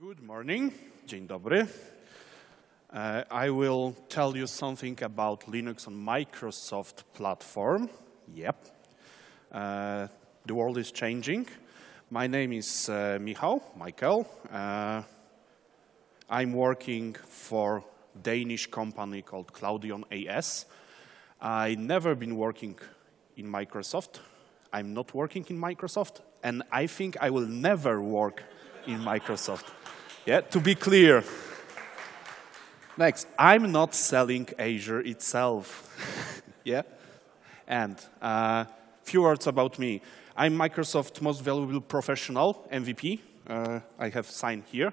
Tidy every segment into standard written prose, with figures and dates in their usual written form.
Good morning, dzień dobry. I will tell you something about Linux on Microsoft platform. Yep. The world is changing. My name is Michał. I'm working for Danish company called cloud-init. I never been working in Microsoft. I'm not working in Microsoft, and I think I will never work in Microsoft. Yeah, to be clear. Next, I'm not selling Azure itself. Yeah, and few words about me. I'm Microsoft Most Valuable Professional, MVP. I have signed here.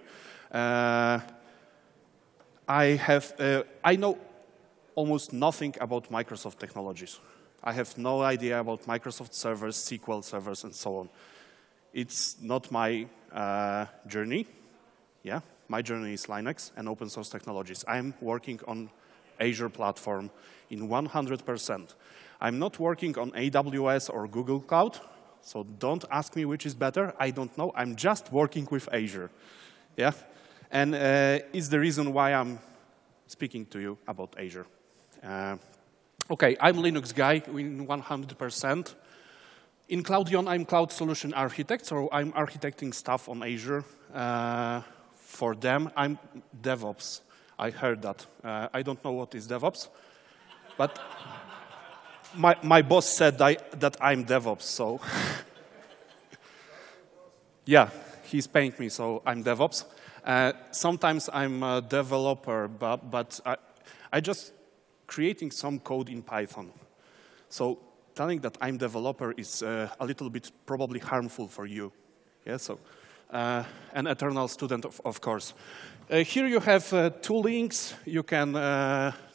I know almost nothing about Microsoft technologies. I have no idea about Microsoft servers, SQL servers, and so on. It's not my journey. Yeah, my journey is Linux and open source technologies. I'm working on Azure platform in 100%. I'm not working on AWS or Google Cloud, so don't ask me which is better. I don't know. I'm just working with Azure. Yeah, and it's the reason why I'm speaking to you about Azure. Okay, I'm Linux guy in 100%. In Cloud-ion, I'm cloud solution architect, so I'm architecting stuff on Azure. For them, I'm DevOps. I heard that. I don't know what is DevOps, but my boss said that I'm DevOps, so yeah, he's paying me, so I'm DevOps. Sometimes I'm a developer, but I just creating some code in Python. So telling that I'm developer is a little bit probably harmful for you. Yeah, so an eternal student, of course. Here you have two links. You can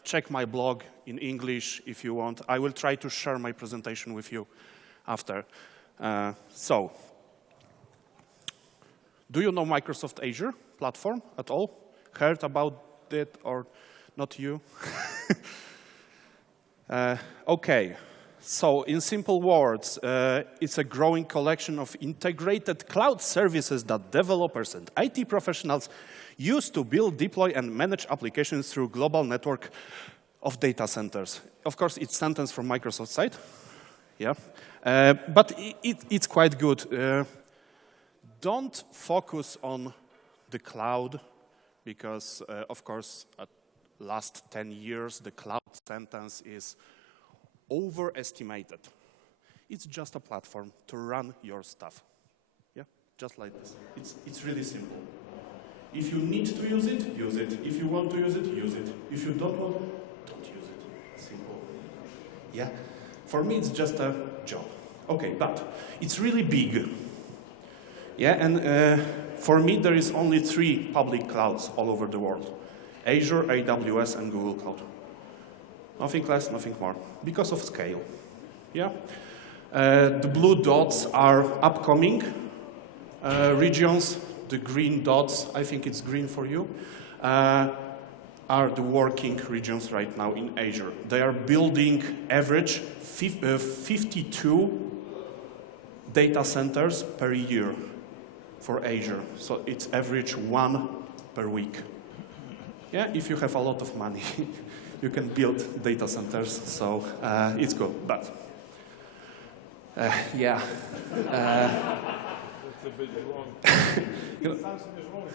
check my blog in English if you want. I will try to share my presentation with you after. So, do you know Microsoft Azure platform at all? Heard about it or not you? Okay. So, in simple words, it's a growing collection of integrated cloud services that developers and IT professionals use to build, deploy, and manage applications through global network of data centers. Of course, it's sentence from Microsoft side. Yeah, but it's quite good. Don't focus on the cloud because, of course, at last 10 years, the cloud sentence is overestimated. It's just a platform to run your stuff. Yeah, just like this. It's really simple. If you need to use it, use it. If you want to use it, use it. If you don't want, don't use it. Simple. Yeah, for me it's just a job. Okay, but it's really big. Yeah, and for me there is only 3 public clouds all over the world: Azure, AWS, and Google Cloud. Nothing less, nothing more, because of scale. Yeah, the blue dots are upcoming regions. The green dots, I think it's green for you, are the working regions right now in Azure. They are building average 52 data centers per year for Azure. So it's average 1 per week. Yeah, if you have a lot of money. You can build data centers, so it's good, but yeah. That's a bit wrong. Something is wrong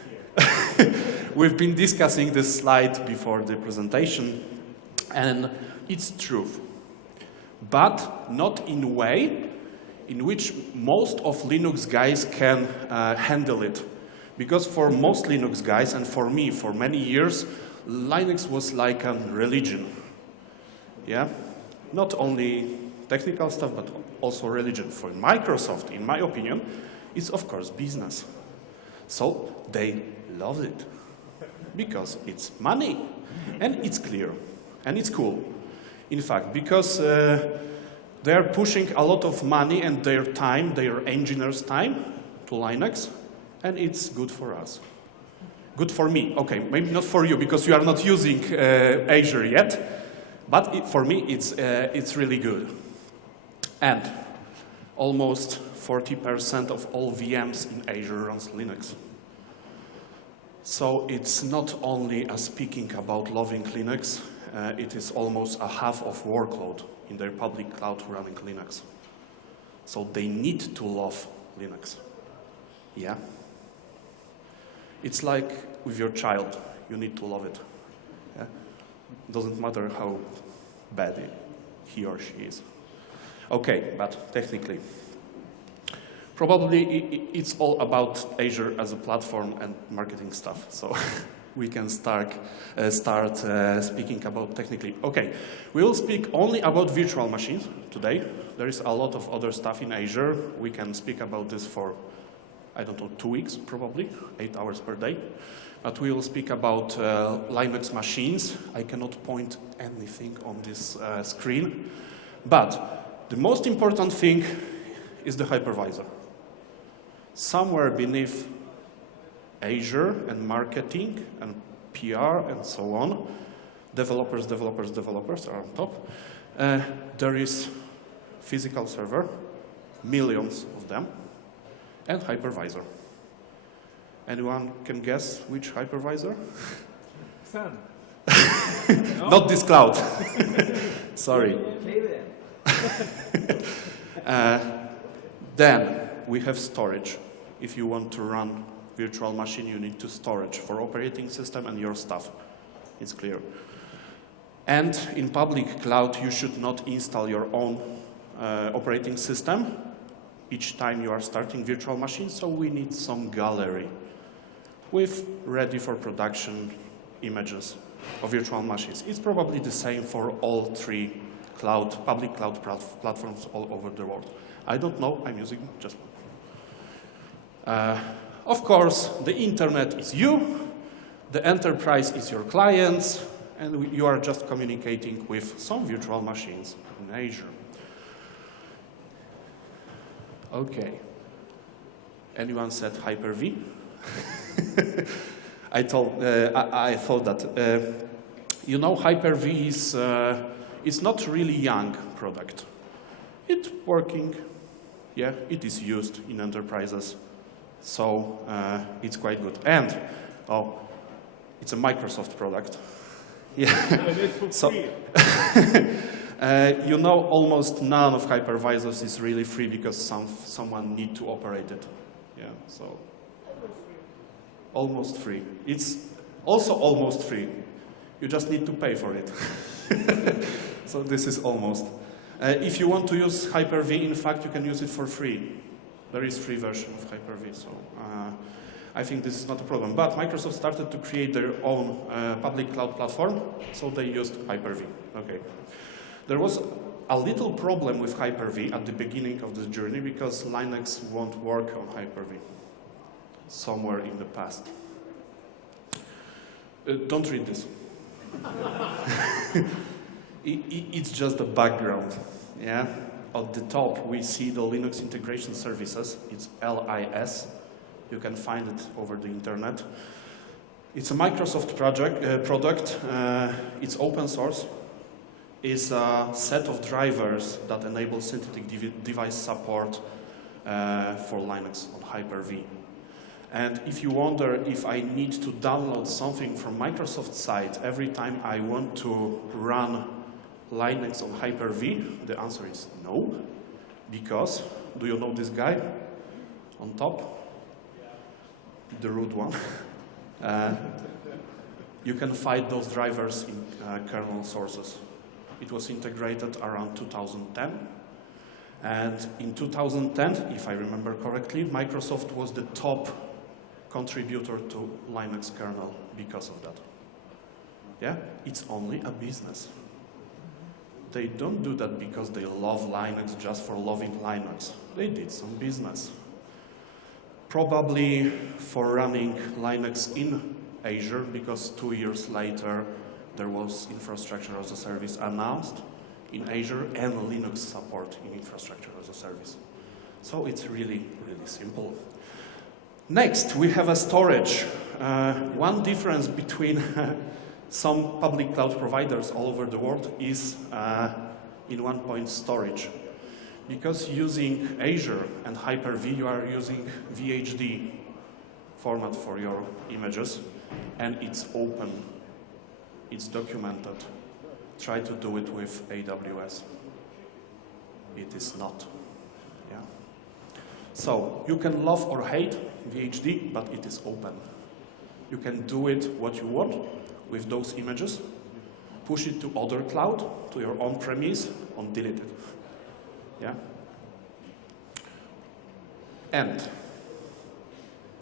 here. We've been discussing this slide before the presentation, and it's true, but not in a way in which most of Linux guys can handle it. Because for most Linux guys, and for me, for many years, Linux was like a religion. Yeah, not only technical stuff, but also religion. For Microsoft, in my opinion, it's of course business. So they love it because it's money and it's clear and it's cool. In fact, because they are pushing a lot of money and their time, their engineers' time to Linux, and it's good for us. Good for me. Okay, maybe not for you because you are not using Azure yet, but for me it's really good. And almost 40% of all VMs in Azure runs Linux. So it's not only speaking about loving Linux, it is almost a half of workload in their public cloud running Linux. So they need to love Linux. Yeah? It's like with your child, you need to love it. Yeah? Doesn't matter how bad he or she is. Okay, but technically. Probably it's all about Azure as a platform and marketing stuff, so we can start speaking about technically. Okay, we will speak only about virtual machines today. There is a lot of other stuff in Azure. We can speak about this for, I don't know, 2 weeks probably, 8 hours per day. But we will speak about Linux machines. I cannot point anything on this screen. But the most important thing is the hypervisor. Somewhere beneath Azure and marketing and PR and so on, developers are on top. There is physical server, millions of them, and hypervisor. Anyone can guess which hypervisor? Sun. Not this cloud. Sorry. Then we have storage. If you want to run virtual machine, you need to storage for operating system and your stuff. It's clear. And in public cloud, you should not install your own operating system each time you are starting virtual machine, so we need some gallery with ready for production images of virtual machines. It's probably the same for all 3 public cloud platforms all over the world. I don't know, I'm using just one. Of course, the internet is you, the enterprise is your clients, and you are just communicating with some virtual machines in Azure. Okay. Anyone said Hyper-V? I thought that. You know, Hyper-V is not really young product. It's working. Yeah, it is used in enterprises. So it's quite good. And, it's a Microsoft product. Yeah. So, you know, almost none of hypervisors is really free because someone need to operate it. Yeah, so almost free. It's also almost free. You just need to pay for it. So this is almost. If you want to use Hyper-V, in fact, you can use it for free. There is free version of Hyper-V, so I think this is not a problem. But Microsoft started to create their own public cloud platform, so they used Hyper-V. Okay. There was a little problem with Hyper-V at the beginning of this journey because Linux won't work on Hyper-V somewhere in the past. Don't read this. It's just the background. Yeah. At the top, we see the Linux integration services. It's LIS. You can find it over the internet. It's a Microsoft product. It's open source. It's a set of drivers that enable synthetic device support for Linux on Hyper-V. And if you wonder if I need to download something from Microsoft's site every time I want to run Linux on Hyper-V, the answer is no. Because, do you know this guy on top? The root one. You can find those drivers in kernel sources. It was integrated around 2010. And in 2010, if I remember correctly, Microsoft was the top contributor to Linux kernel because of that. Yeah, it's only a business. They don't do that because they love Linux just for loving Linux. They did some business. Probably for running Linux in Azure, because 2 years later there was infrastructure as a service announced in Azure and Linux support in infrastructure as a service. So it's really, really simple. Next, we have a storage. One difference between some public cloud providers all over the world is in one point storage. Because using Azure and Hyper-V, you are using VHD format for your images. and it's open, it's documented. Try to do it with AWS. It is not. Yeah. So you can love or hate VHD, but it is open. You can do it what you want with those images, push it to other cloud, to your on-premise, and delete it. Yeah. And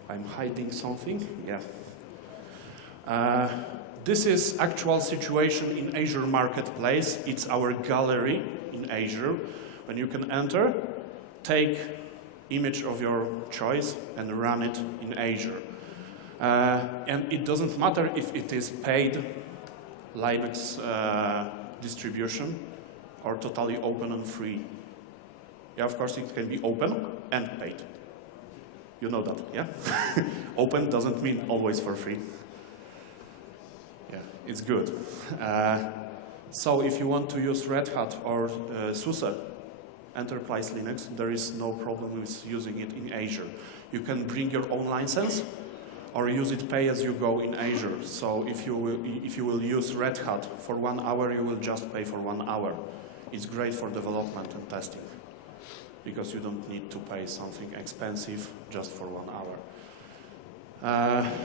I'm hiding something. Yeah. This is actual situation in Azure Marketplace. It's our gallery in Azure. When you can enter, take image of your choice and run it in Azure. And it doesn't matter if it is paid Linux distribution or totally open and free. Yeah, of course it can be open and paid. You know that, yeah? Open doesn't mean always for free. Yeah, it's good. So if you want to use Red Hat or SUSE Enterprise Linux, there is no problem with using it in Azure. You can bring your own license or use it pay as you go in Azure. So if you will use Red Hat for 1 hour, you will just pay for 1 hour. It's great for development and testing because you don't need to pay something expensive just for 1 hour.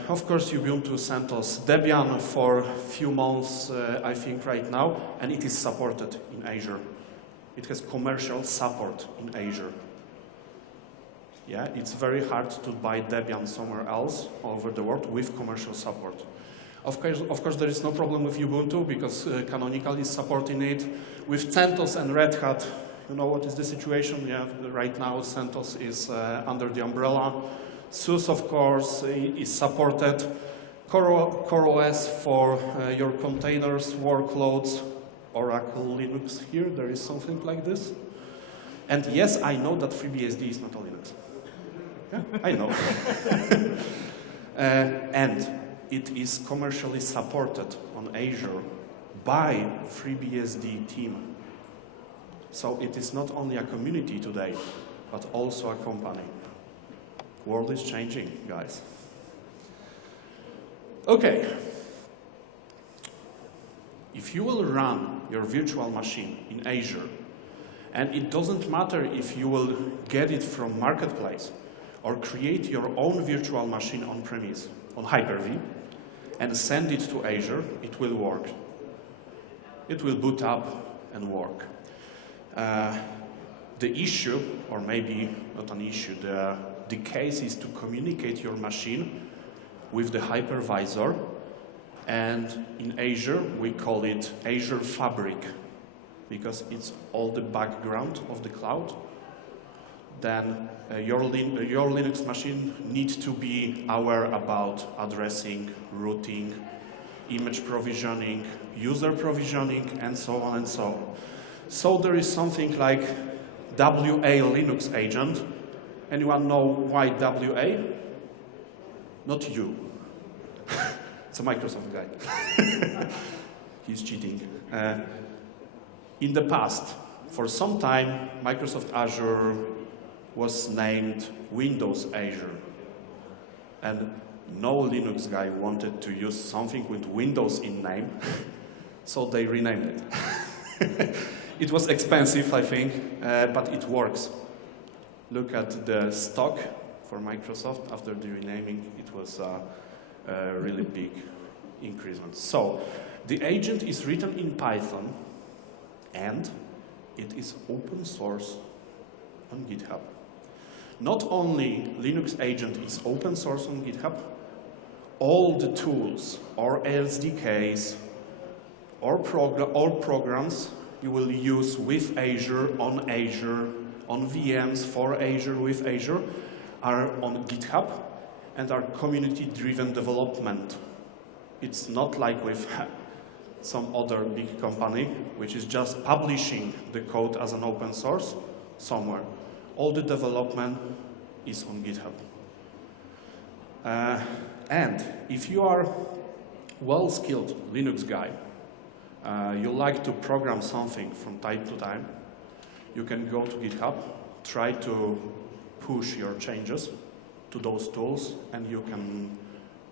Of course, Ubuntu sent us Debian for a few months, I think, right now, and it is supported in Azure. It has commercial support in Azure. Yeah, it's very hard to buy Debian somewhere else all over the world with commercial support. Of course, there is no problem with Ubuntu because Canonical is supporting it. With CentOS and Red Hat, you know what is the situation? Yeah, right now CentOS is under the umbrella. SUSE, of course, is supported. CoreOS for your containers, workloads, Oracle Linux here, there is something like this. And yes, I know that FreeBSD is not a Linux. Yeah, I know. And it is commercially supported on Azure by FreeBSD team. So it is not only a community today, but also a company. World is changing, guys. Okay. If you will run your virtual machine in Azure, and it doesn't matter if you will get it from Marketplace or create your own virtual machine on-premise, on Hyper-V, and send it to Azure, it will work. It will boot up and work. The issue, or maybe not an issue, the case is to communicate your machine with the hypervisor, and in Azure we call it Azure Fabric because it's all the background of the cloud. Then your Linux machine needs to be aware about addressing, routing, image provisioning, user provisioning, and so on and so on. So there is something like WA Linux agent. Anyone know why WA? Not you. It's a Microsoft guy. He's cheating. In the past, for some time, Microsoft Azure was named Windows Azure. And no Linux guy wanted to use something with Windows in name, so they renamed it. It was expensive, I think, but it works. Look at the stock for Microsoft after the renaming. It was a really big increment. So the agent is written in Python, and it is open source on GitHub. Not only Linux agent is open source on GitHub, all the tools or SDKs or programs you will use with Azure, on VMs for Azure, with Azure, are on GitHub and are community-driven development. It's not like with some other big company, which is just publishing the code as an open source somewhere. All the development is on GitHub. And if you are well-skilled Linux guy, you like to program something from time to time, you can go to GitHub, try to push your changes to those tools, and you can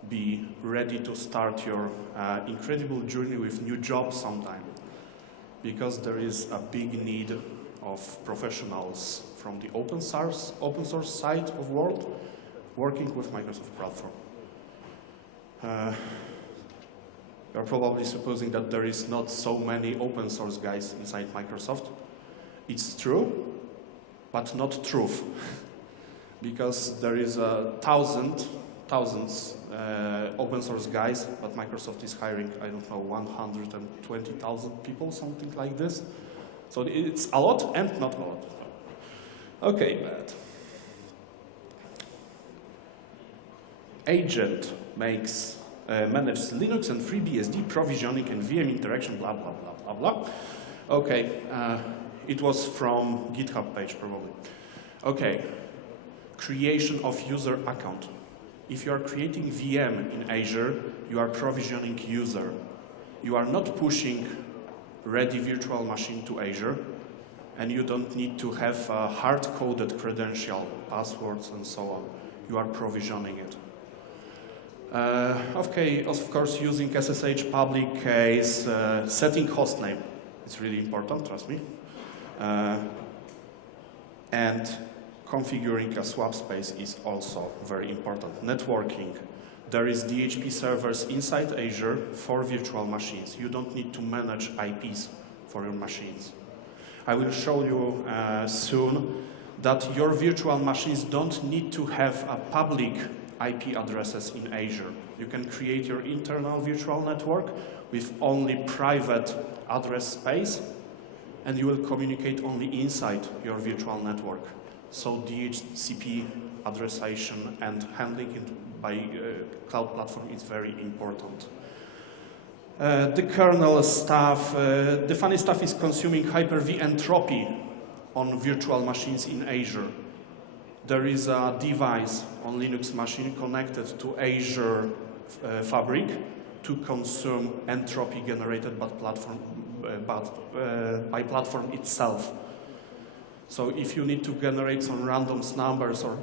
be ready to start your incredible journey with new jobs sometime, because there is a big need of professionals from the open source side of world working with Microsoft platform. You're probably supposing that there is not so many open source guys inside Microsoft. It's true, but not truth. Because there is thousands open source guys, but Microsoft is hiring, I don't know, 120,000 people, something like this. So it's a lot and not a lot. Okay, bad. Agent manages Linux and FreeBSD provisioning and VM interaction, blah, blah, blah, blah, blah. Okay, it was from GitHub page, probably. Okay, creation of user account. If you are creating VM in Azure, you are provisioning user. You are not pushing ready virtual machine to Azure, and you don't need to have a hard-coded credential, passwords, and so on. You are provisioning it. Okay, of course, using SSH public keys, setting hostname. It's really important, trust me. And configuring a swap space is also very important. Networking. There is DHP servers inside Azure for virtual machines. You don't need to manage IPs for your machines. I will show you soon that your virtual machines don't need to have a public IP addresses in Azure. You can create your internal virtual network with only private address space, and you will communicate only inside your virtual network. So DHCP addressation and handling it by cloud platform is very important. The kernel stuff, the funny stuff is consuming Hyper-V entropy on virtual machines in Azure. There is a device on Linux machine connected to Azure Fabric to consume entropy generated by platform itself. So if you need to generate some random numbers or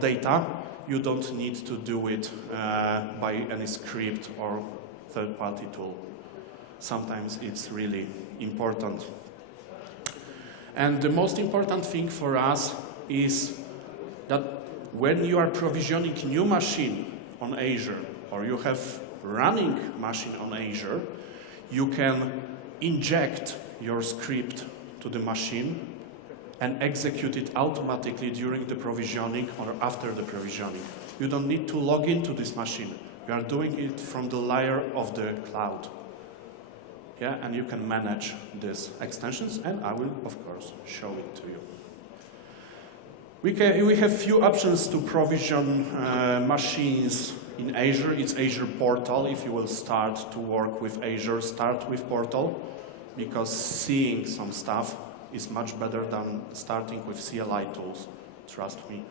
data, you don't need to do it by any script or third-party tool. Sometimes it's really important. And the most important thing for us is that when you are provisioning new machine on Azure, or you have running machine on Azure, you can inject your script to the machine and execute it automatically during the provisioning or after the provisioning. You don't need to log into this machine. You are doing it from the layer of the cloud. Yeah, and you can manage these extensions, and I will, of course, show it to you. We have few options to provision machines in Azure. It's Azure Portal. If you will start to work with Azure, start with Portal, because seeing some stuff is much better than starting with CLI tools. Trust me.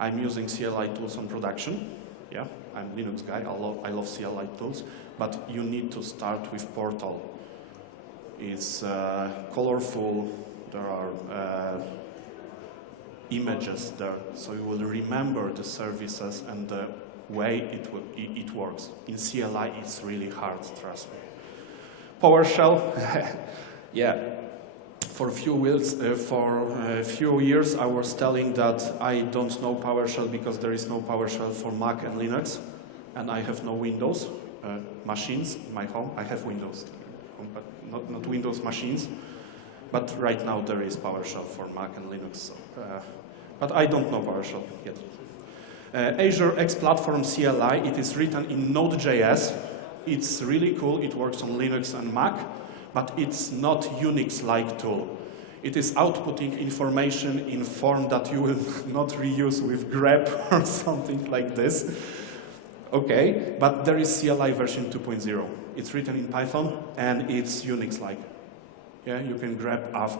I'm using CLI tools on production. Yeah, I'm a Linux guy. I love CLI tools, but you need to start with Portal. It's colorful. There are images there, so you will remember the services and the way it works. In CLI, it's really hard, trust me. PowerShell, yeah. For a few years, I was telling that I don't know PowerShell because there is no PowerShell for Mac and Linux, and I have no Windows machines in my home. I have Windows, but not Windows machines. But right now there is PowerShell for Mac and Linux. So, but I don't know PowerShell yet. Azure X Platform CLI, it is written in Node.js. It's really cool. It works on Linux and Mac, but it's not Unix-like tool. It is outputting information in form that you will not reuse with grep or something like this. Okay, but there is CLI version 2.0. It's written in Python, and it's Unix-like. Yeah, you can grab ask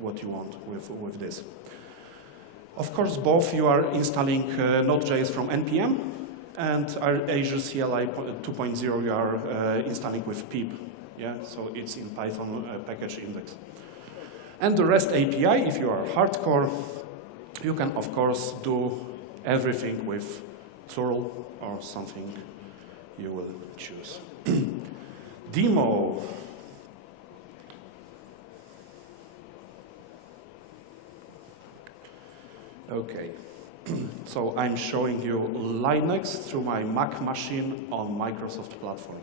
what you want with this. Of course, both you are installing Node.js from NPM, and Azure CLI 2.0 you are installing with pip. Yeah, so it's in Python package index. And the REST API, if you are hardcore, you can of course do everything with tool or something you will choose. Demo. Okay, so I'm showing you Linux through my Mac machine on Microsoft platform.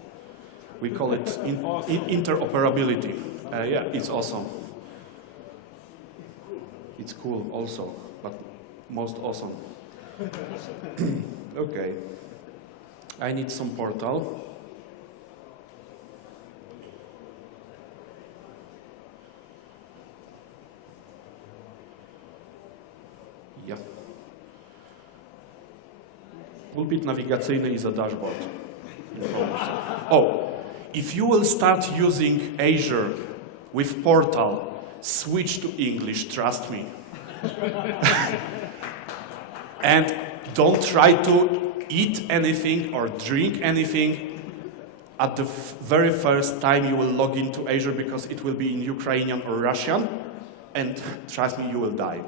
We call it interoperability. Yeah, it's awesome. It's cool also, but most awesome. Okay, I need some portal. Yeah. Pulpit nawigacyjny is a dashboard. Oh, if you will start using Azure with Portal, switch to English, trust me. And don't try to eat anything or drink anything at the very first time you will log into Azure, because it will be in Ukrainian or Russian, and trust me, you will die.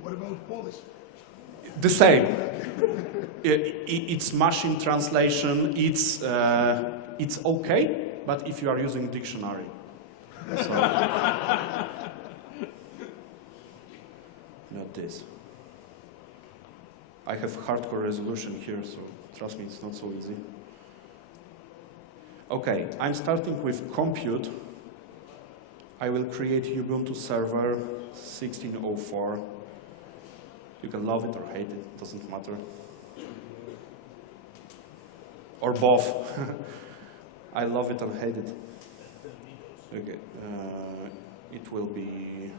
What about Polish? The same. It's machine translation. It's okay, but if you are using dictionary. So, not this. I have hardcore resolution here, so trust me, it's not so easy. Okay, I'm starting with compute. I will create Ubuntu server 1604. You can love it or hate it, doesn't matter. Or both. I love it and hate it. Okay, it will be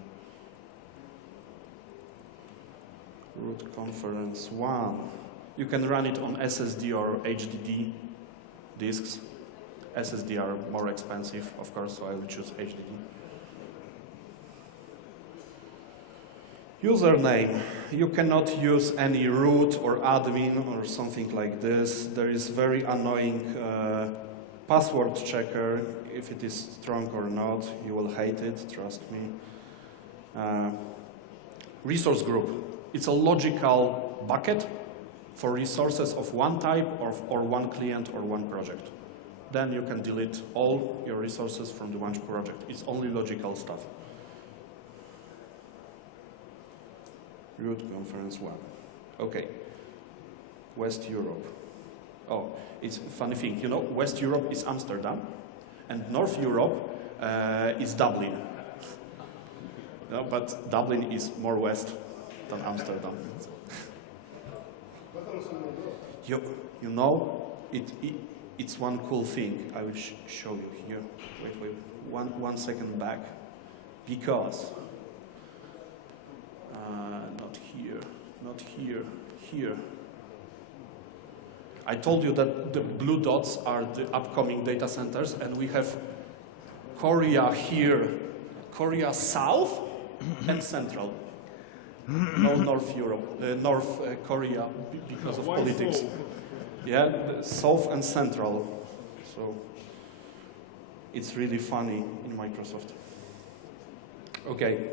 root conference 1. You can run it on SSD or HDD disks. SSD are more expensive, of course, so I will choose HDD. Username. You cannot use any root or admin or something like this. There is very annoying password checker. If it is strong or not, you will hate it, trust me. Resource group. It's a logical bucket for resources of one type or one client or one project. Then you can delete all your resources from the one project. It's only logical stuff. Root conference 1. Okay. West Europe. Oh, it's a funny thing. You know, West Europe is Amsterdam, and North Europe is Dublin. No, but Dublin is more west than Amsterdam. You know, it's one cool thing. I will show you here. Wait, one second back. Because not here. I told you that the blue dots are the upcoming data centers, and we have Korea here, Korea South and Central. No North Europe, North Korea because of politics. Yeah, South and Central. So it's really funny in Microsoft. Okay.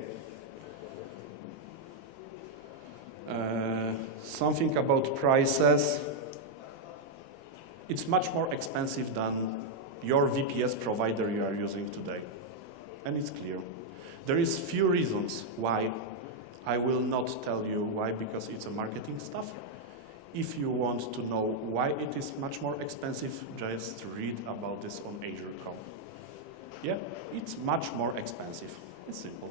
Something about prices. It's much more expensive than your VPS provider you are using today. And it's clear. There is few reasons why. I will not tell you why, because it's a marketing stuff. If you want to know why it is much more expensive, just read about this on Azure.com. Yeah, it's much more expensive. It's simple.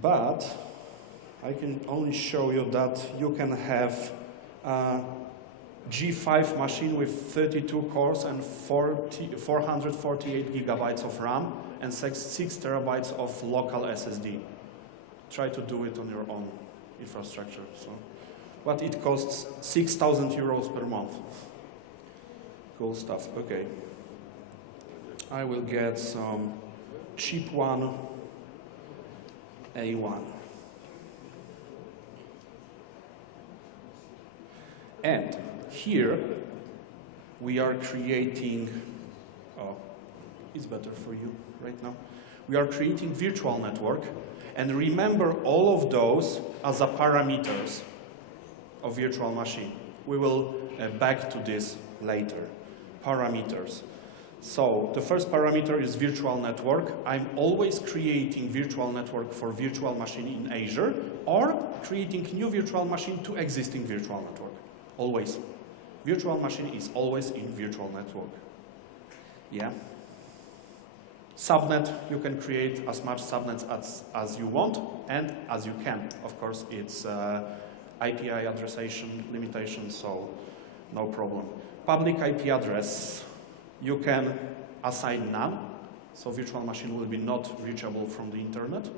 But I can only show you that you can have a G5 machine with 32 cores and 448 gigabytes of RAM and 6 terabytes of local SSD. Try to do it on your own infrastructure. So, but it costs 6,000 euros per month. Cool stuff. Okay. I will get some cheap one, A1. And here we are creating, oh, it's better for you right now. We are creating virtual network, and remember all of those as a parameters of virtual machine. We will back to this later. Parameters. So the first parameter is virtual network. I'm always creating virtual network for virtual machine in Azure or creating new virtual machine to existing virtual network. Always. Virtual machine is always in virtual network. Yeah. Subnet, you can create as much subnets as you want and as you can. Of course, it's API addressation limitation, so no problem. Public IP address, you can assign none, so virtual machine will be not reachable from the internet.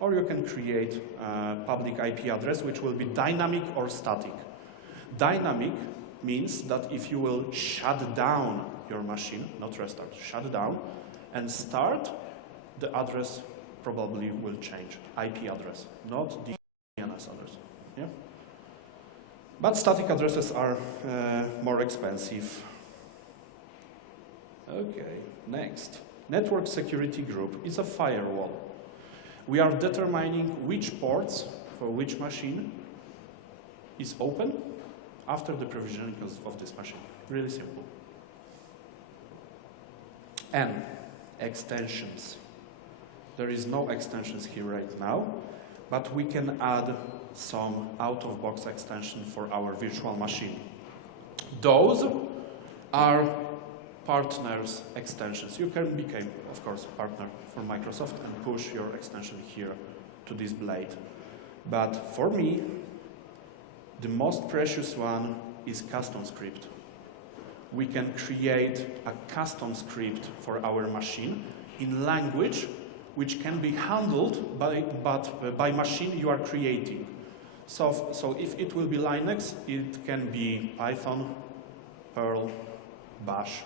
Or you can create a public IP address which will be dynamic or static. Dynamic means that if you will shut down your machine, not restart, shut down, and start, the address probably will change. IP address, not the DNS address. Yeah? But static addresses are more expensive. Okay, next. Network security group is a firewall. We are determining which ports for which machine is open after the provisioning of this machine. Really simple. And extensions. There is no extensions here right now, but we can add some out-of-box extension for our virtual machine. Those are partners extensions. You can become, of course, partner for Microsoft and push your extension here to this blade. But for me, the most precious one is custom script. We can create a custom script for our machine in language which can be handled by machine you are creating. So if it will be Linux, it can be Python, Perl, Bash,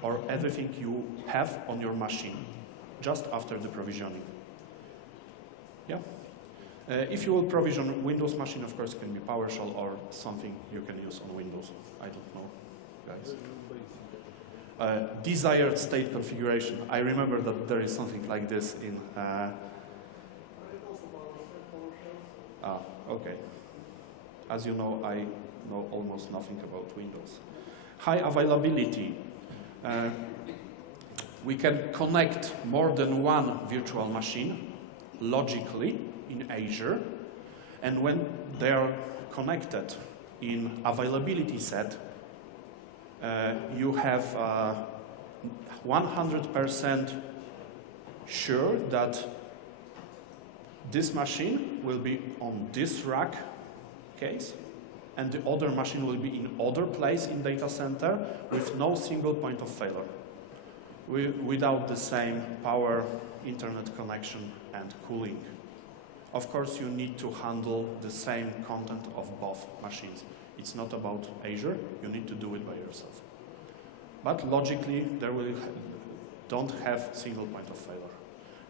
or everything you have on your machine, just after the provisioning. Yeah. If you will provision Windows machine, of course, it can be PowerShell or something you can use on Windows. I don't know, guys. Desired state configuration. I remember that there is something like this in. Okay. As you know, I know almost nothing about Windows. High availability. We can connect more than one virtual machine logically in Azure, and when they are connected in availability set, you have 100% sure that this machine will be on this rack case, and the other machine will be in other place in data center with no single point of failure, without the same power, internet connection, and cooling. Of course, you need to handle the same content of both machines. It's not about Azure, you need to do it by yourself. But logically, don't have single point of failure.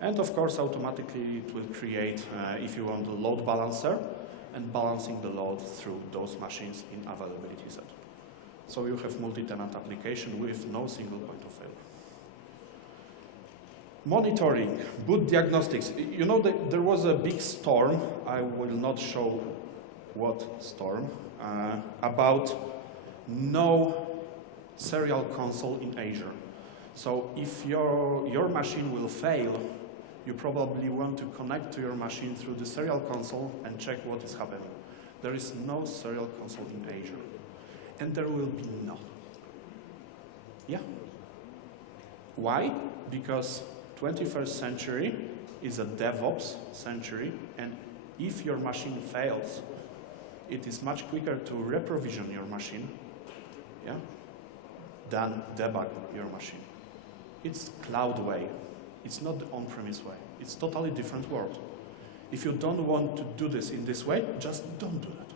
And of course, automatically it will create, if you want, the load balancer, and balancing the load through those machines in availability set. So you have multi-tenant application with no single point of failure. Monitoring, boot diagnostics. You know, there was a big storm, I will not show what storm, about no serial console in Azure. So if your machine will fail, you probably want to connect to your machine through the serial console and check what is happening. There is no serial console in Azure. And there will be none. Yeah. Why? Because 21st century is a DevOps century, and if your machine fails, it is much quicker to reprovision your machine, yeah, than debug your machine. It's cloud way. It's not the on-premise way. It's totally different world. If you don't want to do this in this way, just don't do that.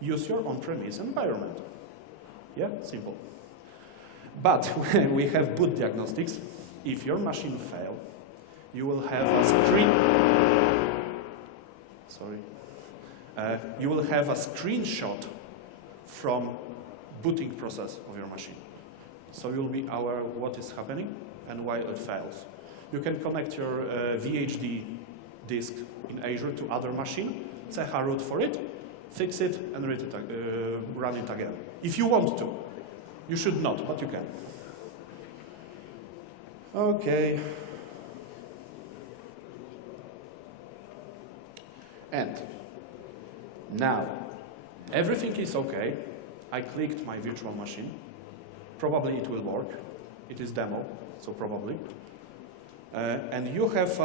Use your on-premise environment. Yeah, simple. But when we have boot diagnostics, if your machine fails, you will have a you will have a screenshot from booting process of your machine. So you'll be aware what is happening and why it fails. You can connect your VHD disk in Azure to other machine, CH root for it, fix it, and run it again. If you want to. You should not, but you can. Okay. And now, everything is okay. I clicked my virtual machine. Probably it will work. It is demo, so probably. And you have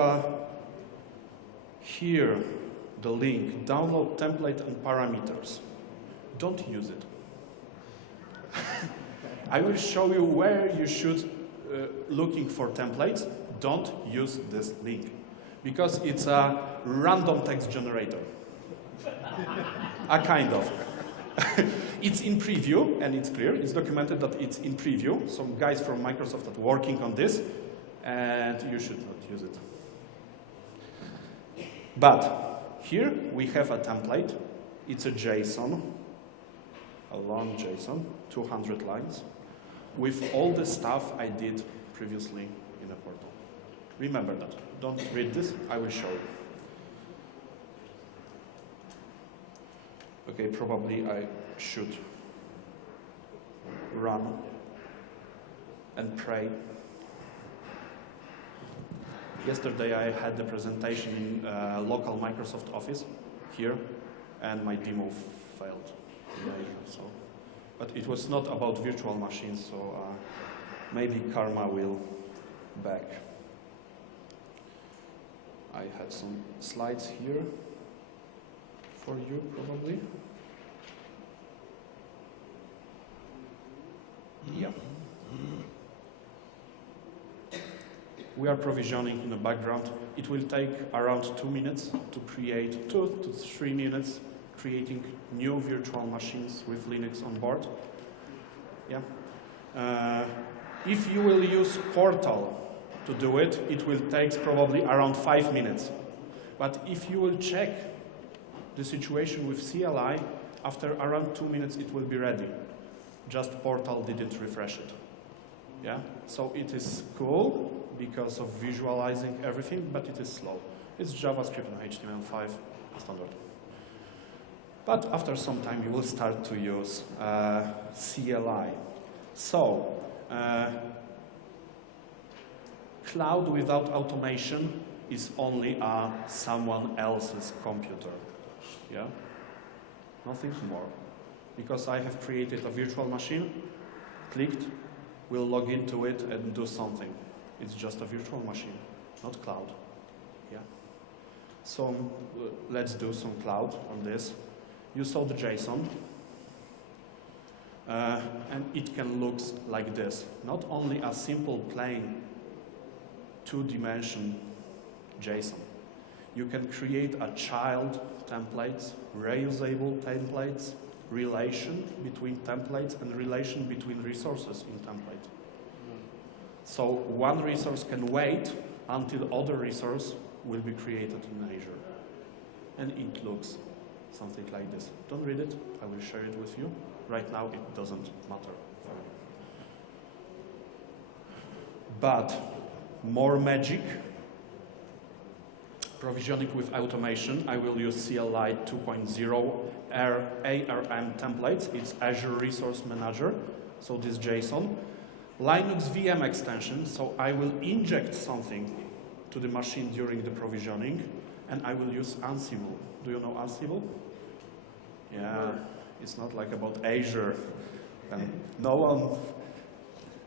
here the link, download template and parameters. Don't use it. I will show you where you should looking for templates. Don't use this link because it's a random text generator. A kind of. It's in preview and it's clear. It's documented that it's in preview. Some guys from Microsoft are working on this and you should not use it. But here we have a template. It's a JSON, a long JSON, 200 lines, with all the stuff I did previously in the portal. Remember that. Don't read this, I will show you. Okay, probably I should run and pray. Yesterday I had the presentation in local Microsoft office here, and my demo failed. So, but it was not about virtual machines, so maybe karma will back. I had some slides here for you, probably. Yeah. We are provisioning in the background. It will take around 2 minutes to create, 2 to 3 minutes, creating new virtual machines with Linux on board. Yeah. If you will use Portal to do it, it will take probably around 5 minutes. But if you will check the situation with CLI, after around 2 minutes it will be ready. Just Portal didn't refresh it. Yeah, so it is cool because of visualizing everything, but it is slow. It's JavaScript and HTML5 standard. But after some time, you will start to use CLI. So, cloud without automation is only someone else's computer. Yeah, nothing more. Because I have created a virtual machine, clicked, will log into it and do something. It's just a virtual machine, not cloud. Yeah. So let's do some cloud on this. You saw the JSON, and it can look like this. Not only a simple plain 2-dimension JSON. You can create a child templates, reusable templates, relation between templates and relation between resources in template. So one resource can wait until other resource will be created in Azure. And it looks something like this. Don't read it, I will share it with you. Right now it doesn't matter. But more magic, provisioning with automation, I will use CLI 2.0 ARM templates. It's Azure Resource Manager, so this JSON. Linux VM extension, so I will inject something to the machine during the provisioning, and I will use Ansible. Do you know Ansible? Yeah, it's not like about Azure. No one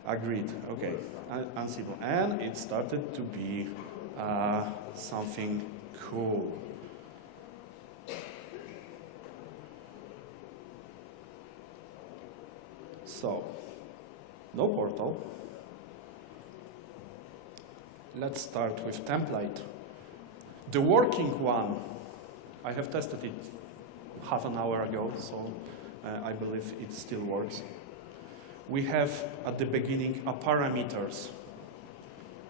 agreed. Okay, Ansible. And it started to be something cool. So, no portal. Let's start with template. The working one, I have tested it half an hour ago, so I believe it still works. We have at the beginning a parameters.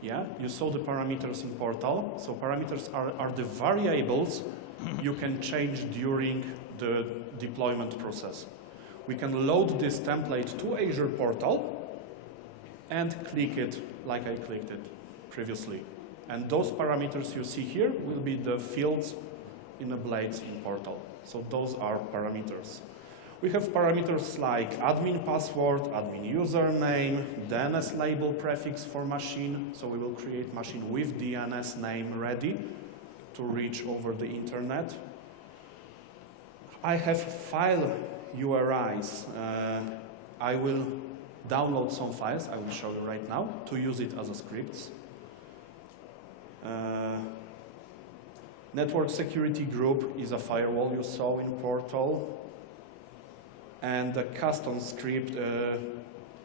Yeah, you saw the parameters in Portal. So parameters are the variables you can change during the deployment process. We can load this template to Azure Portal and click it like I clicked it previously. And those parameters you see here will be the fields in a Blades in portal. So those are parameters. We have parameters like admin password, admin username, DNS label prefix for machine. So we will create machine with DNS name ready to reach over the internet. I have file URIs. I will download some files, I will show you right now, to use it as a scripts. Network security group is a firewall you saw in portal. And the custom script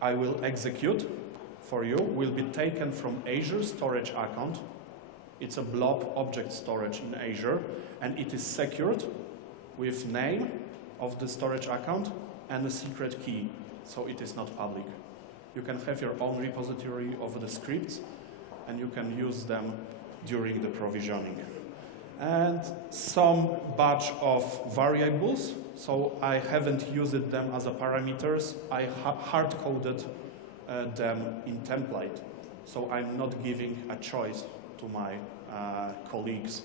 I will execute for you will be taken from Azure storage account. It's a blob object storage in Azure, and it is secured with name of the storage account and a secret key, so it is not public. You can have your own repository of the scripts, and you can use them during the provisioning. And some batch of variables, so I haven't used them as a parameters. I hard-coded them in template, so I'm not giving a choice to my colleagues.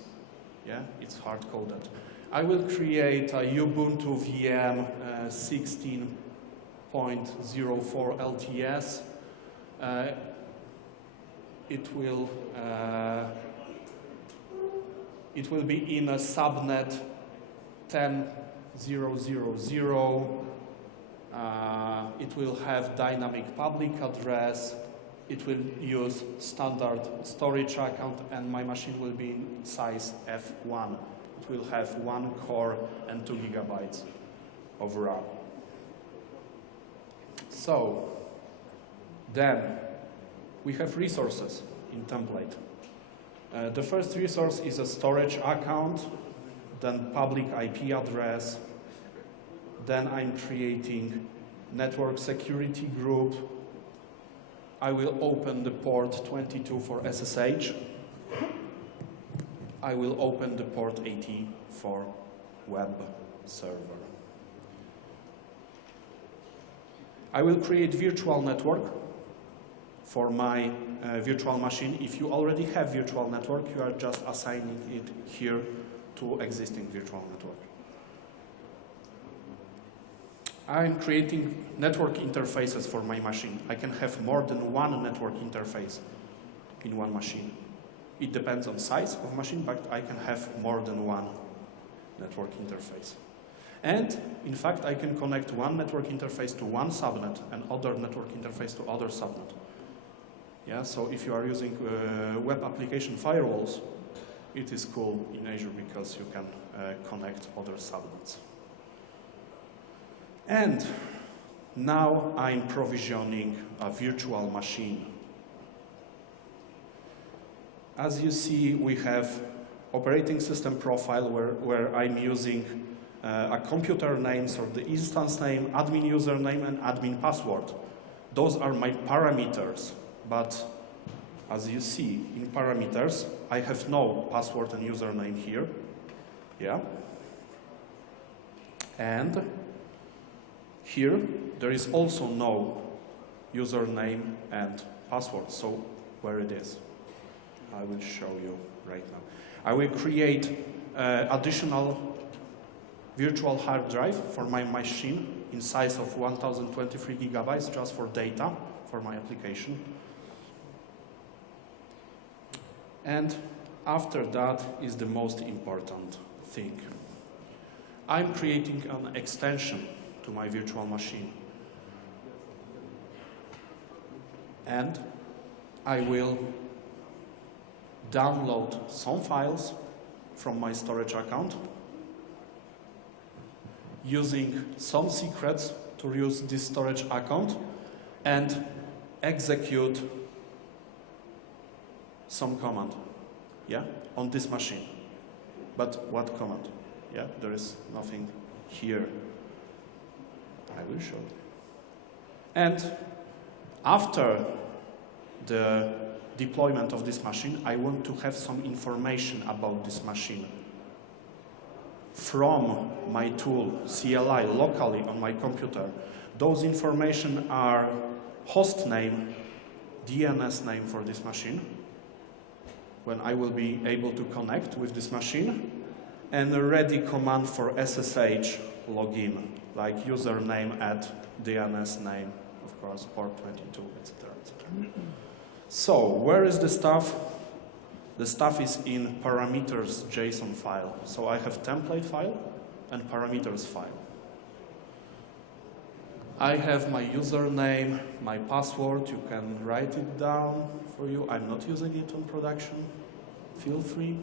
Yeah, it's hard-coded. I will create a Ubuntu VM 16.04 LTS. It will be in a subnet 10.0.0.0. It will have dynamic public address. It will use standard storage account, and my machine will be in size F1. It will have 1 core and 2 gigabytes of RAM. So, then we have resources in template. The first resource is a storage account, then public IP address, then I'm creating network security group. I will open the port 22 for SSH. I will open the port 80 for web server. I will create virtual network for my virtual machine. If you already have virtual network, you are just assigning it here to existing virtual network. I'm creating network interfaces for my machine. I can have more than one network interface in one machine. It depends on size of machine, but I can have more than one network interface. And in fact, I can connect one network interface to one subnet and other network interface to other subnet. Yeah, so if you are using web application firewalls, it is cool in Azure because you can connect other subnets. And now I'm provisioning a virtual machine. As you see, we have operating system profile where I'm using a computer name, so the instance name, admin username, and admin password. Those are my parameters, but as you see in parameters, I have no password and username here. Yeah. And here, there is also no username and password, so where it is? I will show you right now. I will create additional virtual hard drive for my machine in size of 1023 gigabytes just for data for my application. And after that is the most important thing. I'm creating an extension to my virtual machine. And I will download some files from my storage account using some secrets to use this storage account and execute some command, yeah, on this machine. But what command? Yeah, there is nothing here. I will show you. And after the deployment of this machine, I want to have some information about this machine from my tool, CLI, locally on my computer. Those information are host name, DNS name for this machine, when I will be able to connect with this machine, and a ready command for SSH login, like username at DNS name, of course, port 22, etc. So, where is the stuff? The stuff is in parameters JSON file. So I have template file and parameters file. I have my username, my password. You can write it down for you. I'm not using it on production. Feel free.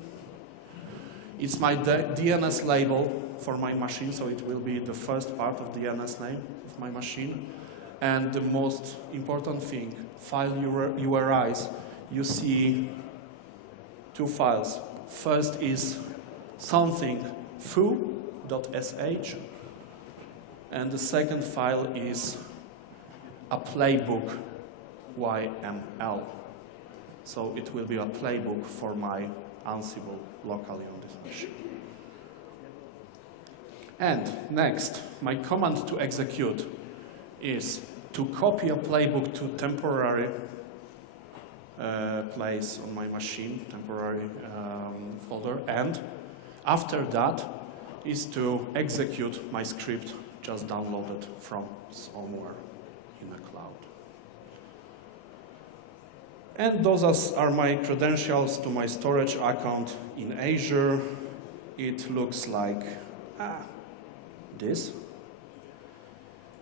It's my DNS label for my machine, so it will be the first part of the DNS name of my machine. And the most important thing, file URIs. You see two files. First is something foo.sh, and the second file is a playbook YML. So it will be a playbook for my Ansible locally on this machine. And next, my command to execute is to copy a playbook to temporary place on my machine, temporary folder, and after that is to execute my script just downloaded from somewhere in the cloud. And those are my credentials to my storage account in Azure. It looks like this.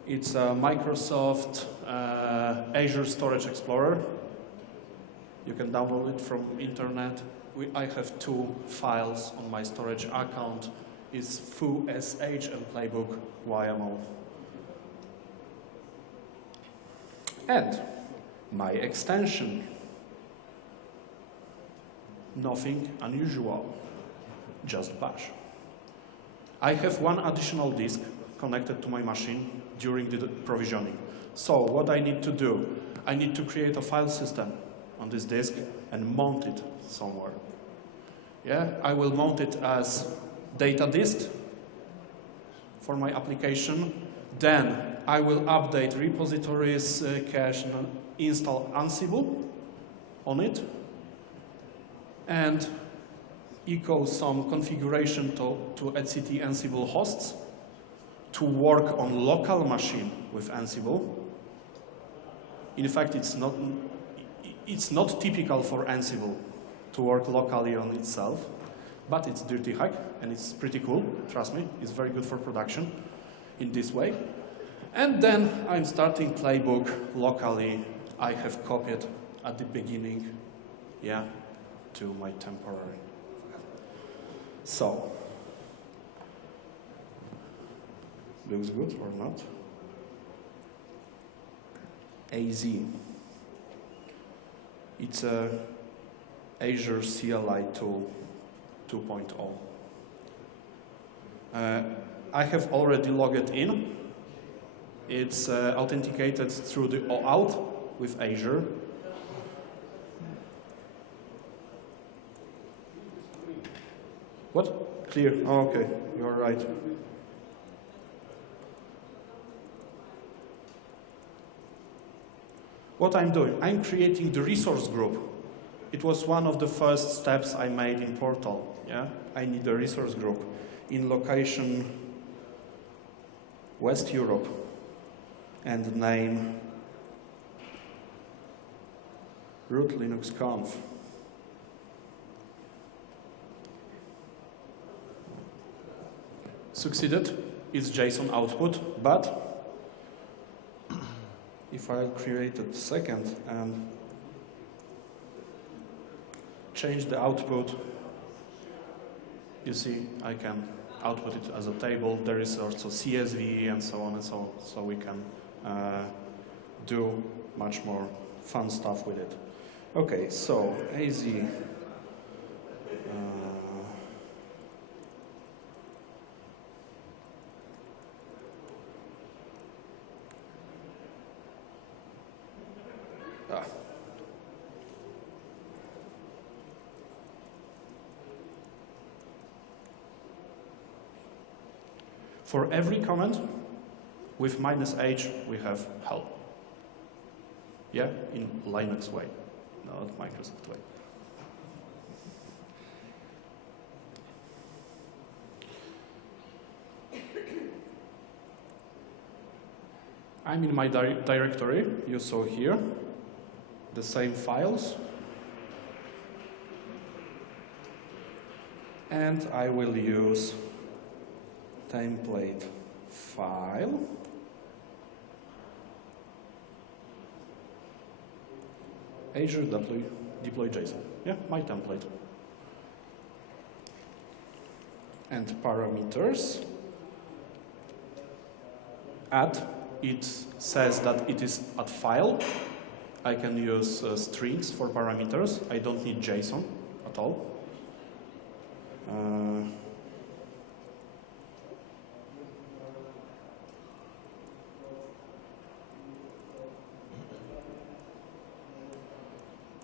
It's a Microsoft Azure Storage Explorer. You can download it from internet. I have two files on my storage account. It's foo.sh and playbook YML. And my extension. Nothing unusual, just bash. I have one additional disk connected to my machine during the provisioning. So what I need to do, I need to create a file system on this disk and mount it somewhere. Yeah, I will mount it as data disk for my application. Then I will update repositories, cache, and install Ansible on it, and echo some configuration to etcd Ansible hosts to work on local machine with Ansible. In fact, it's not typical for Ansible to work locally on itself, but it's dirty hack and it's pretty cool. Trust me, it's very good for production in this way. And then I'm starting playbook locally. I have copied at the beginning, yeah, to my temporary. So, looks good or not? AZ. It's a Azure CLI tool 2.0. I have already logged in. It's authenticated through the OAuth with Azure. What? Clear. Oh, okay, you're right. What I'm doing, I'm creating the resource group. It was one of the first steps I made in Portal. Yeah, I need a resource group in location West Europe and name root Linux conf. Succeeded, it's JSON output, but if I create a second and change the output, you see I can output it as a table. There is also CSV and so on and so on, so we can do much more fun stuff with it. Okay, so AZ. For every comment with -h, we have help. Yeah, in Linux way, not Microsoft way. I'm in my directory, you saw here, the same files. And I will use template file. Azure deploy JSON. Yeah, my template. And parameters. Add. It says that it is a file. I can use strings for parameters. I don't need JSON at all.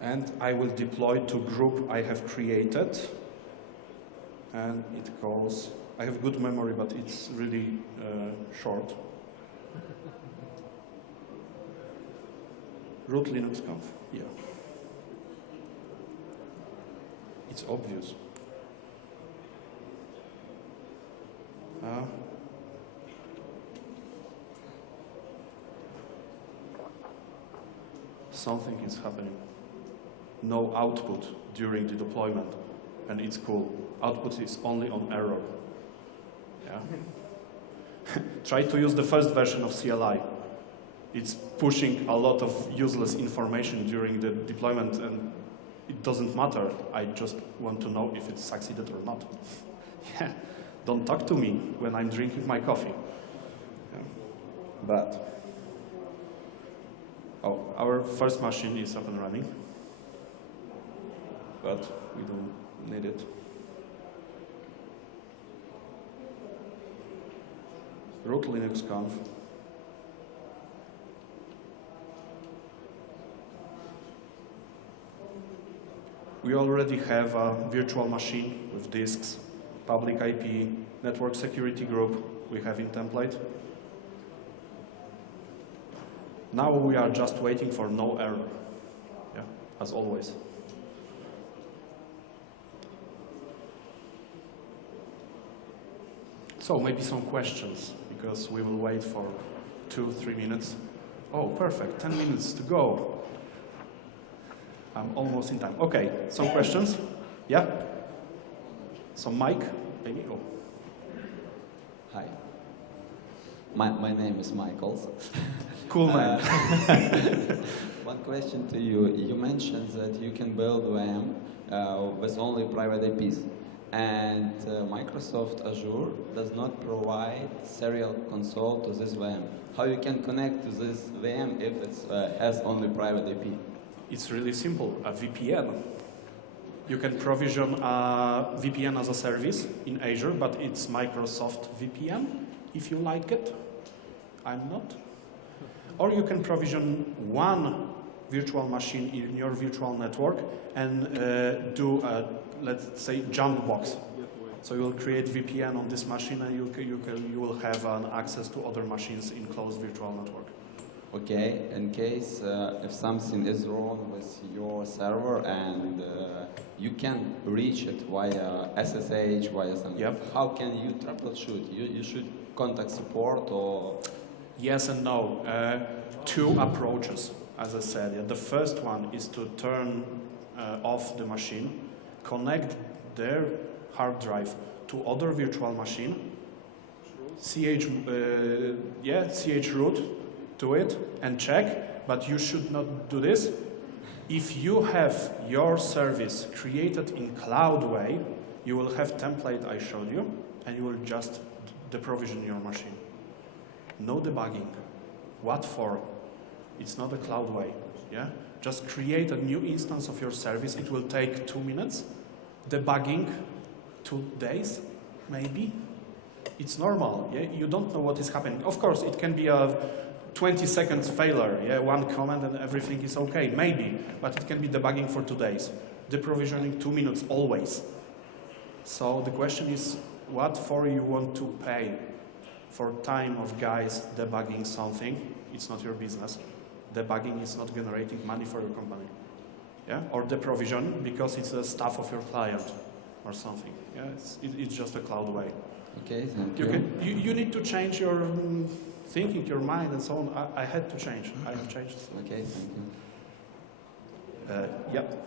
And I will deploy to group I have created. And it calls, I have good memory, but it's really short. Root Linux conf, yeah. It's obvious. Something is happening. No output during the deployment, and it's cool. Output is only on error. Yeah. Try to use the first version of CLI. It's pushing a lot of useless information during the deployment, and it doesn't matter. I just want to know if it succeeded or not. Yeah. Don't talk to me when I'm drinking my coffee. Yeah. But our first machine is up and running, but we don't need it. Root Linux conf. We already have a virtual machine with disks, public IP, network security group we have in template. Now we are just waiting for no error, yeah, as always. So maybe some questions, because we will wait for 2-3 minutes. Oh, perfect, 10 minutes to go. I'm almost in time. Okay, some questions? Yeah? So Mike, maybe? Oh. Hi. My name is Michael. Cool man. One question to you. You mentioned that you can build VM with only private IPs. And Microsoft Azure does not provide serial console to this VM. How you can connect to this VM if it has only private IP? It's really simple, a VPN. You can provision a VPN as a service in Azure, but it's Microsoft VPN, if you like it. I'm not. Or you can provision one virtual machine in your virtual network and do a, let's say, junk box. So you'll create VPN on this machine and you will have access to other machines in closed virtual network. Okay, in case if something is wrong with your server and you can reach it via SSH, via something, yep. How can you troubleshoot? You should contact support or? Yes and no. Two approaches, as I said. Yeah. The first one is to turn off the machine, connect their hard drive to other virtual machine, chroot to it and check, but you should not do this. If you have your service created in cloud way, you will have template I showed you, and you will just deprovision your machine. No debugging. What for? It's not a cloud way. Yeah? Just create a new instance of your service. It will take 2 minutes. Debugging, 2 days, maybe. It's normal. Yeah? You don't know what is happening. Of course, it can be a 20 seconds failure. Yeah? One command and everything is okay, maybe. But it can be debugging for 2 days. Deprovisioning 2 minutes, always. So the question is, what for you want to pay for time of guys debugging something? It's not your business. Debugging is not generating money for your company. Yeah? Or deprovision because it's the stuff of your client or something. Yeah? It's just a cloud way. Okay, thank you. You need to change your thinking your mind and so on, I had to change. I have changed. Okay, thank you. Yep.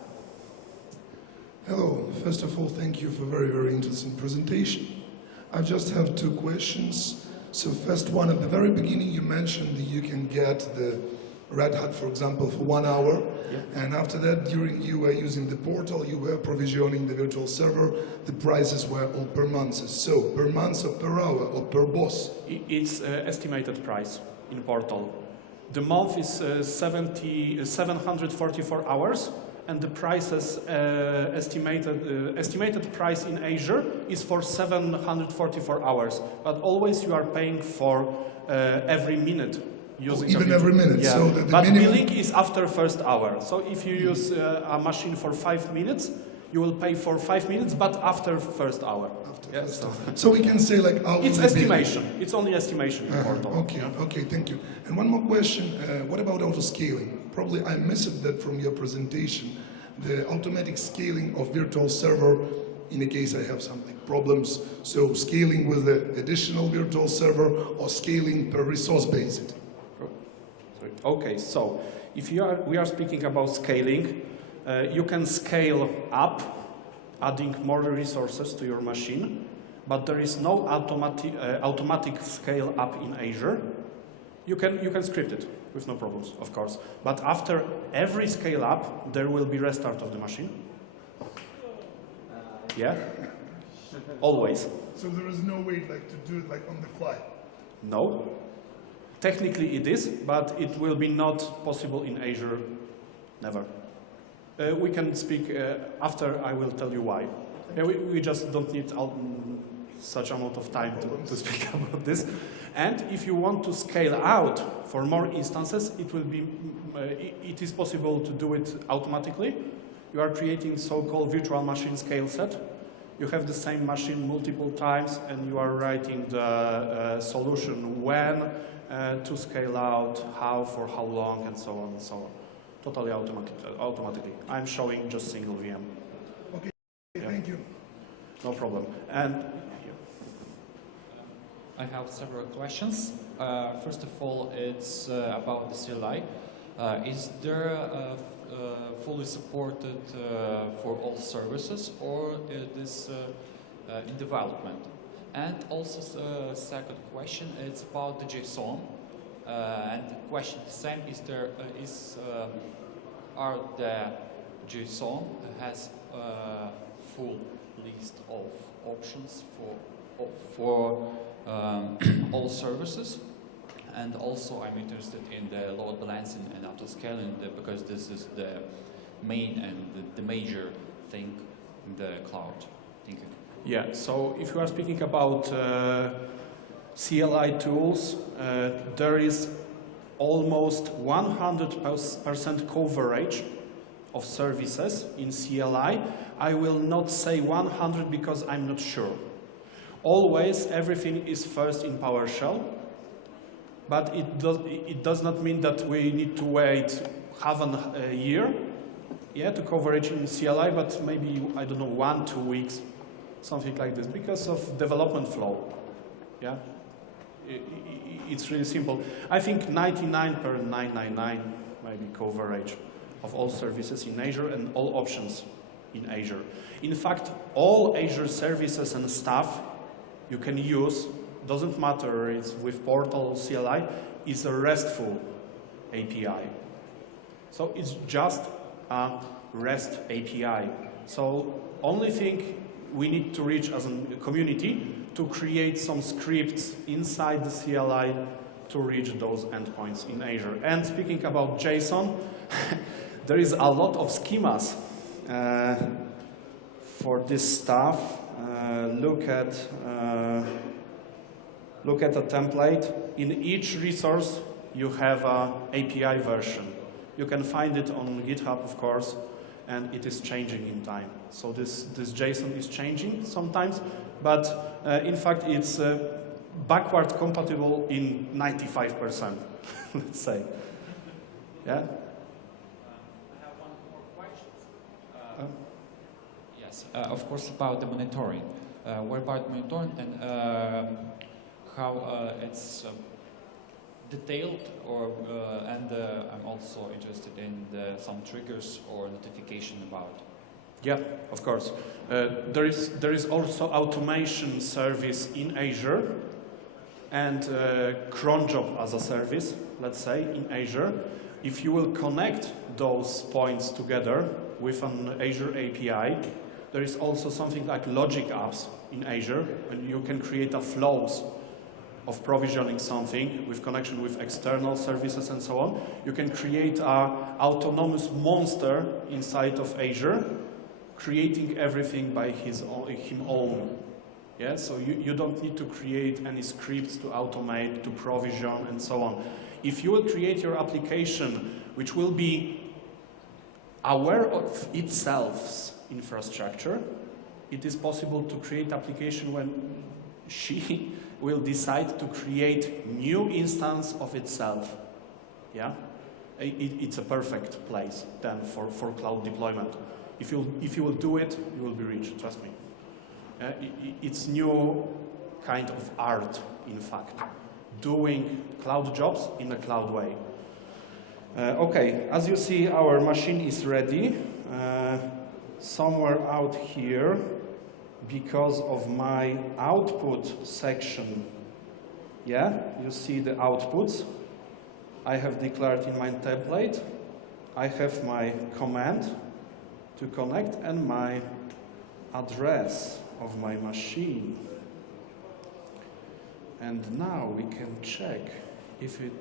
Hello. First of all, thank you for very, very interesting presentation. I just have two questions. So first one, at the very beginning you mentioned that you can get the Red Hat, for example, for 1 hour. Yeah. And after that, during you were using the portal, you were provisioning the virtual server, the prices were all per month. So per month or per hour or per boss? It's estimated price in portal. The month is 744 hours, and the prices estimated price in Azure is for 744 hours. But always you are paying for every minute. Using Even every minute. Yeah. So the but minimum... billing is after first hour. So if you use a machine for 5 minutes, you will pay for 5 minutes, but after first hour. After first hour. So we can say like hourly it's billing. estimation. It's only estimation in portal. Okay, Yeah. okay, thank you. And one more question, what about auto-scaling? Probably I missed that from your presentation, the automatic scaling of virtual server in a case I have something problems. So scaling with the additional virtual server or scaling per resource based. Okay, so if we are speaking about scaling, you can scale up, adding more resources to your machine, but there is no automatic scale up in Azure. You can script it with no problems, of course. But after every scale up, there will be restart of the machine. Yeah? Always. So there is no way like to do it like on the fly? No. Technically it is, but it will be not possible in Azure. Never. We can speak after I will tell you why. We just don't need such amount of time to speak about this. And if you want to scale out for more instances, it is possible to do it automatically. You are creating so-called virtual machine scale set. You have the same machine multiple times, and you are writing the solution when to scale out, how, for how long, and so on and so on. Totally automatically. I'm showing just single VM. Okay, Yeah. thank you. No problem. And I have several questions. First of all, it's about the CLI. Is there fully supported for all services, or it is in development? And also, second question, it's about the JSON. And the question the same: are the JSON has a full list of options for all services? And also, I'm interested in the load balancing and auto-scaling because this is the main and the major thing in the cloud. Thank you. yeah, so if you are speaking about CLI tools, there is almost 100% coverage of services in CLI. I will not say 100 because I'm not sure. Always everything is first in PowerShell, but it does not mean that we need to wait half a year to coverage in CLI, but maybe, I don't know, 1-2 weeks, something like this, because of development flow. Yeah, it's really simple. I think 99.999 maybe coverage of all services in Azure and all options in Azure. In fact, all Azure services and stuff you can use, doesn't matter it's with Portal or CLI, is a RESTful API. So it's just a REST API. So only thing we need to reach as a community to create some scripts inside the CLI to reach those endpoints in Azure. And speaking about JSON, there is a lot of schemas for this stuff. Look at a template. In each resource, you have an API version. You can find it on GitHub, of course, and it is changing in time. So this JSON is changing sometimes, but in fact, it's backward compatible in 95%, let's say. Yeah? I have one more question. Yes, of course, about the monitoring. What about monitoring and how it's detailed, or and I'm also interested in some triggers or notification about. Yeah, of course. There is also automation service in Azure and cron job as a service, let's say, in Azure. If you will connect those points together with an Azure API, there is also something like logic apps in Azure, and you can create a flows of provisioning something with connection with external services and so on. You can create an autonomous monster inside of Azure, creating everything by him own. Yeah? So you don't need to create any scripts to automate, to provision, and so on. If you will create your application, which will be aware of itself's infrastructure, it is possible to create application when she will decide to create new instance of itself. Yeah? It's a perfect place then for cloud deployment. If you will do it, you will be rich, trust me. It's new kind of art, in fact. Doing cloud jobs in a cloud way. Okay, as you see, our machine is ready. Somewhere out here, because of my output section, yeah, you see the outputs. I have declared in my template, I have my command to connect and my address of my machine. And now we can check if it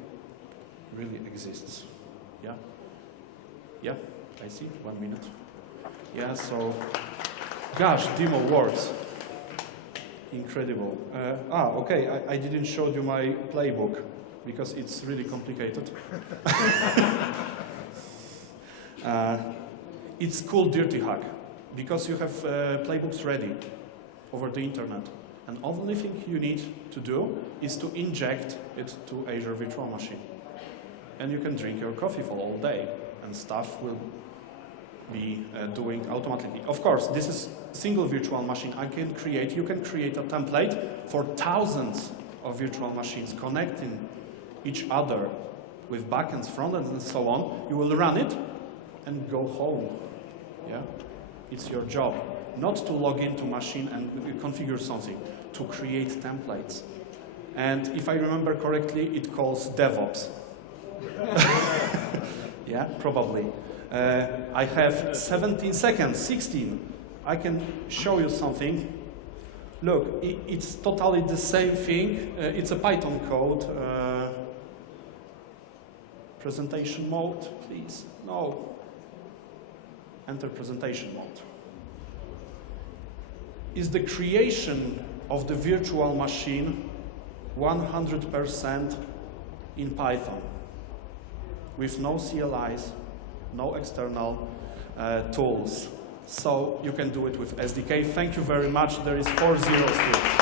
really exists. Yeah? Yeah, I see, 1 minute. Yeah, so, gosh, demo works. Incredible. Okay, I didn't show you my playbook because it's really complicated. It's called Dirty Hack because you have playbooks ready over the internet. And only thing you need to do is to inject it to Azure Virtual Machine. And you can drink your coffee for all day, and stuff will be doing automatically. Of course, this is single virtual machine you can create a template for thousands of virtual machines connecting each other with backends, frontends, and so on. You will run it and go home. Yeah? It's your job. Not to log into machine and configure something, to create templates. And if I remember correctly, it calls DevOps. Yeah, probably. I have 17 seconds, 16. I can show you something. Look, it's totally the same thing. It's a Python code. Presentation mode, please. No. Enter presentation mode. Is the creation of the virtual machine 100% in Python with no CLIs, no external tools. So you can do it with SDK. Thank you very much. There is 4 zeros here.